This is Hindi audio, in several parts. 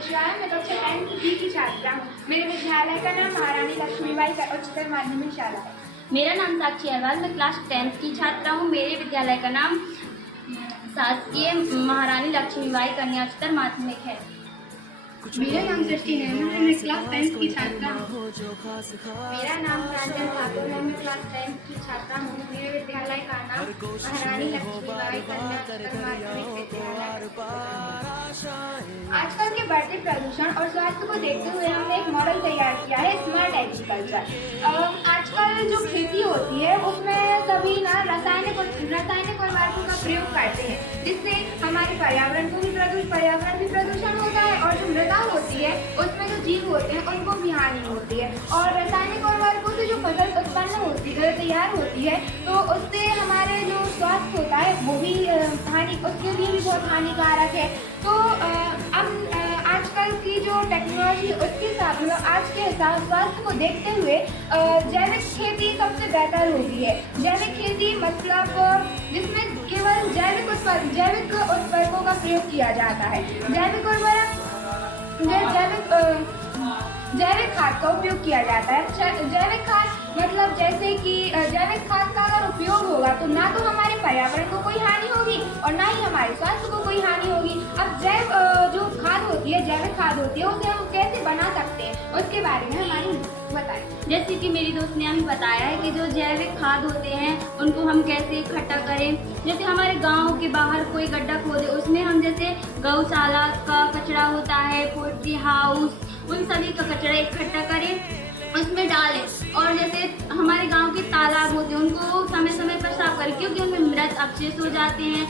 विश्वास, मैं कक्षा 10 की छात्रा हूँ। मेरे विद्यालय का नाम महारानी लक्ष्मीबाई उच्चतर माध्यमिक शाला है। मेरा नाम साक्षी अहवाल, मैं क्लास 10 की छात्रा हूँ। मेरे विद्यालय का नाम शासकीय महारानी लक्ष्मीबाई कन्या उच्चतर माध्यमिक है। मेरा नाम सृष्टि नैना है, मैं क्लास 10 की छात्रा हूँ। मेरा नाम प्रांजल ठाकुर है, मैं क्लास 10 की छात्रा हूँ। मेरे विद्यालय का नाम महारानी लक्ष्मीबाई कन्या उच्चतर माध्यमिक विद्यालय। आजकल के बढ़ते प्रदूषण और स्वास्थ्य को देखते हुए हमने एक मॉडल तैयार किया है, स्मार्ट एग्रीकल्चर। आजकल जो खेती होती है उसमें सभी ना रासायनिक उर्वरकों का प्रयोग करते हैं, जिससे हमारे पर्यावरण भी प्रदूषण होता है और जो मृदा होती है उसमें जो जीव होते हैं उनको भी हानि होती है। और रासायनिक उर्वरकों से जो फसल उत्पन्न होती है, तैयार होती है, तो उससे हमारे जो स्वास्थ्य होता है वो भी उसके लिए भी बहुत हानिकारक है। तो अब आजकल की जो टेक्नोलॉजी उसके हिसाब मतलब आज के हिसाब स्वास्थ्य को देखते हुए जैविक खेती सबसे बेहतर होती है। जैविक खेती मतलब जिसमें केवल जैविक उर्वरकों का प्रयोग किया जाता है। जैविक खाद का उपयोग किया जाता है। जैविक खाद मतलब जैसे कि जैविक खाद का अगर उपयोग होगा तो ना तो हमारे पर्यावरण को कोई हानि होगी और ना ही हमारे स्वास्थ्य को कोई हानि होगी। अब जो खाद होती है, जैविक खाद होती है, उसे हम कैसे बना सकते हैं उसके बारे में हमारी बताएं। जैसे कि मेरी दोस्त ने हमें बताया है कि जो जैविक खाद होते हैं उनको हम कैसे इकट्ठा करें। जैसे हमारे गांव के बाहर कोई गड्ढा खोदे, उसमें हम जैसे गौशाला का कचरा होता है, पोल्ट्री हाउस, उन सभी का कचरा इकट्ठा करें, उसमें डालें। और जैसे हमारे गांव के तालाब होते हैं उनको समय समय पर साफ करें, क्योंकि उनमें मृत अवशेष हो जाते हैं,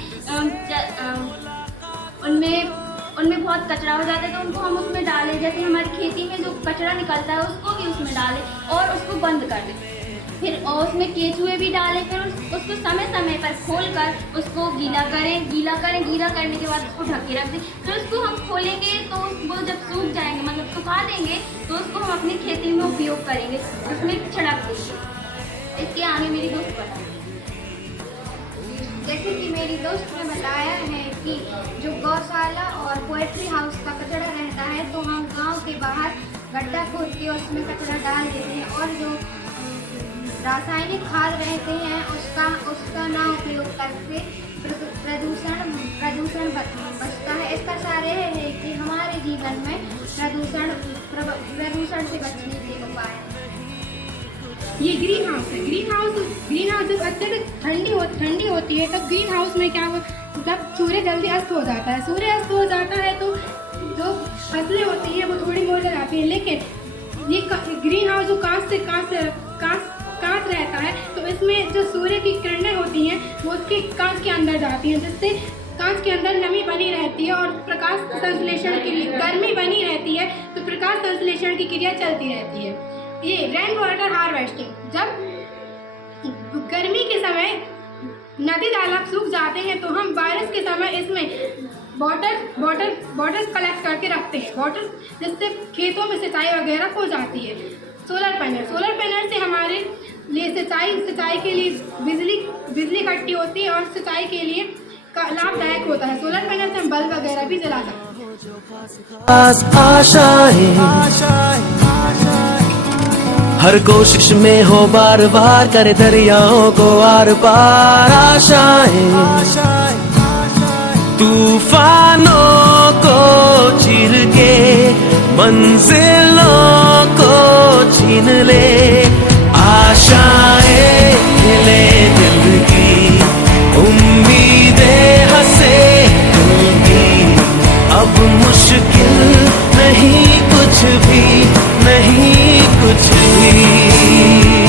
उनमें बहुत कचरा हो जाता है, तो उनको हम उसमें डालें। जैसे हमारी खेती में जो कचरा निकलता है उसको भी उसमें डालें और उसको बंद कर दें। फिर उसमें केचुए भी डालें, फिर उसको समय समय पर खोलकर उसको गीला करें। गीला करने के बाद उसको ढक के रख दें। फिर उसको हम खोलेंगे तो वो जब सूख जाएंगे, मतलब सुखा देंगे, तो उसको हम अपनी खेती में उपयोग करेंगे, उसमें छिड़क देंगे। इसके आगे मेरी दोस्त बताएं। जैसे कि मेरी दोस्त ने बताया है कि जो गौशाला और पोल्ट्री हाउस का कचरा रहता है तो हम गांव के बाहर गड्ढा खोद के उसमें कचरा डाल देते हैं और जो रासायनिक खाद रहते हैं उसका ना उपयोग करके प्रदूषण बचता है। इसका सारे है कि हमारे जीवन में प्रदूषण से बचने के उपाय। ये ग्रीन हाउस है। ग्रीन हाउस जब अत्यधिक ठंडी होती है तब ग्रीन हाउस में क्या जब सूर्य जल्दी अस्त हो जाता है। सूर्य अस्त हो जाता है तो जो फसलें होती हैं वो थोड़ी मुरझा जाती है, लेकिन ये ग्रीन हाउस जो कांच रहता है तो इसमें जो सूर्य की किरणें होती हैं वो उसके कांच के अंदर जाती हैं, जिससे कांच के अंदर नमी बनी रहती है और प्रकाश संश्लेषण के लिए गर्मी बनी रहती है, तो प्रकाश संश्लेषण की क्रिया चलती रहती है। ये रेन वाटर हार्वेस्टिंग, जब गर्मी के समय नदी तालाब सूख जाते हैं तो हम बारिश के समय इसमें वाटर कलेक्ट करके रखते हैं, वाटर, जिससे खेतों में सिंचाई वगैरह हो जाती है। सोलर पैनल से हमारे लिए सिंचाई के लिए बिजली इकट्ठी होती है और सिंचाई के लिए लाभदायक होता है। सोलर पैनल से हम बल्ब वगैरह भी जला सकते हैं। हर कोशिश में हो बार बार करे दरियाओं को आर पार आशाएं, तूफानों को चीर के मंजिलों को छीन ले। आशाएं खिले दिल की, उम्मीदें हंसे दिल की, अब मुश्किल नहीं कुछ भी, नहीं कुछ भी।